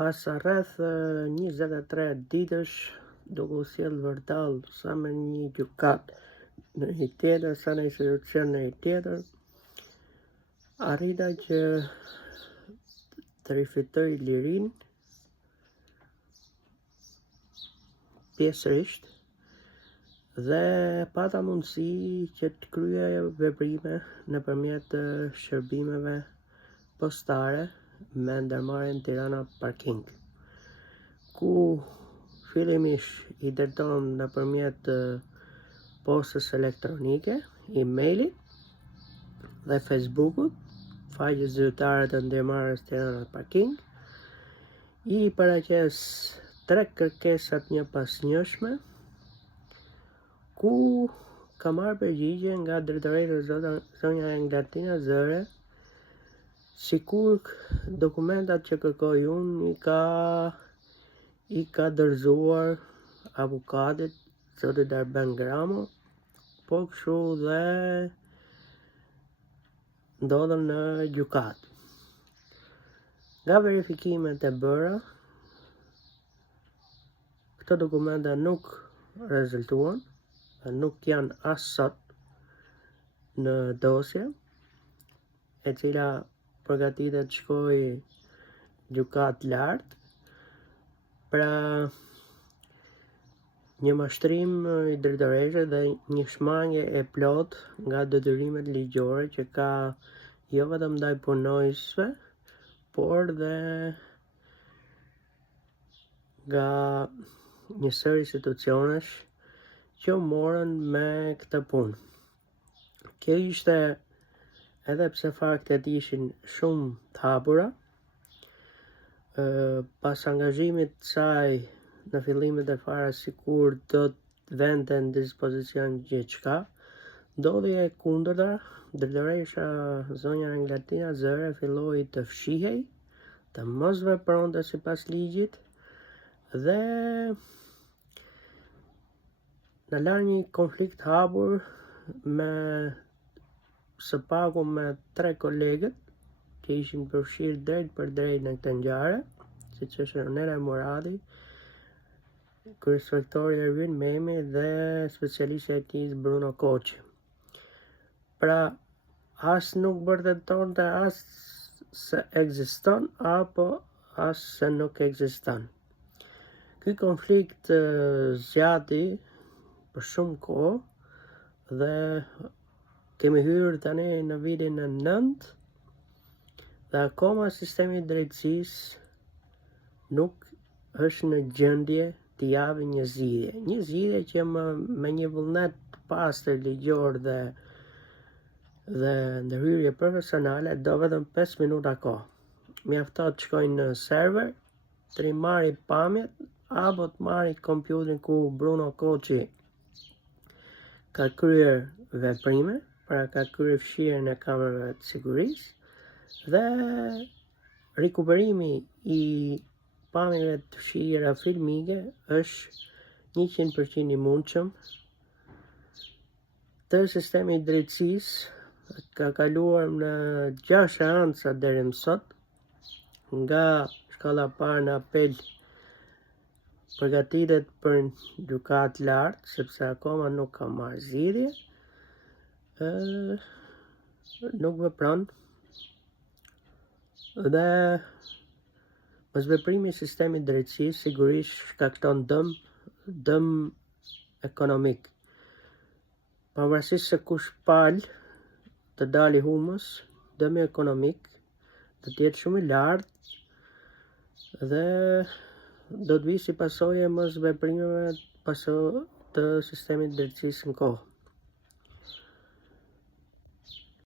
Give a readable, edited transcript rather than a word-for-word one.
Pas rreth 23 ditësh, duke u sjell vërtall sa me një gjykat në një tjetër, sa në institucion në një tjetër, arrita që të rifitoj lirinë pjesërisht dhe pata mundësi që të kryej veprime nëpërmjet shërbimeve postare me ndërmarrjen Tirana Parking, ku fillimisht i dërton nëpërmjet postës elektronike, emailit dhe Facebookut, faqes zyrtare të ndërmarrjes Tirana Parking, i paraqes 3 kërkesat një pas njëshme, ku ka marrë përgjigje nga drejtoresha zonja Englatina Zëre, sikur dokumentat që kërkoj unë i ka dorëzuar avokatit zotit Arben Gramo, po kështu dhe ndodhen në gjykat. Nga verifikimet e bëra, këto dokumenta nuk rezultuan, nuk janë as sot në dosje, e cila përgatitet shkoj gjykat lartë, pra një mashtrim i drejtoreshës dhe një shmangje e plot nga detyrimet ligjore që ka jo vetëm ndaj punonjësve, por dhe nga një sër institucionesh që u morën me këtë punë. Kjo ishte edhe pse faktet ishin shumë të hapura, pas angazhimit të saj në fillimet e fara sikur do të vente në dispozicion gjithçka, ndodhi e kundërta, drejtoresha zonja Englatina Zëre filloi të fshihej, të mos vepronte sipas ligjit dhe na la një konflikt hapur me së paku me 3 kolegët që ishin përfshirë drejt për drejt në këtë ngjarje, siç është Nera Muradi, kryespektori Ervin Memi dhe specialisti i tij Bruno Koçi. Pra, as nuk vërtetonte as se ekziston apo as se nuk ekziston. Ky konflikt zgjati për shumë kohë dhe kemi hyrë tani në vitin e 9 dhe akoma sistemi i drejtësisë nuk është në gjendje të japë një zgjidhje që me një vullnet të pastër ligjor dhe ndërhyrje profesionale do vetëm 5 minuta kohë. Mjafton të shkojnë në server, të rimarri pamjet apo të marri kompjuterin ku Bruno Koçi ka kryer veprime, pra ka kryer fshirjen e kamerave të sigurisë dhe rikuperimi i pamjeve të fshira filmike është 100% i mundshëm. Të sistemi i drejtësisë ka kaluar në 6 seanca deri më sot, nga shkalla e parë në apel përgatitet për gjykat lartë, sepse akoma nuk ka marrë zgjidhje, nuk vepron dhe mosveprimi i sistemit të drejtësisë sigurisht shkakton dëm ekonomik. Pavarësisht se kush pal të dali humës, dëmi ekonomik do të jetë shumë i lartë dhe do të vijë si pasojë e mosveprimeve të sistemit të drejtësisë në kohë.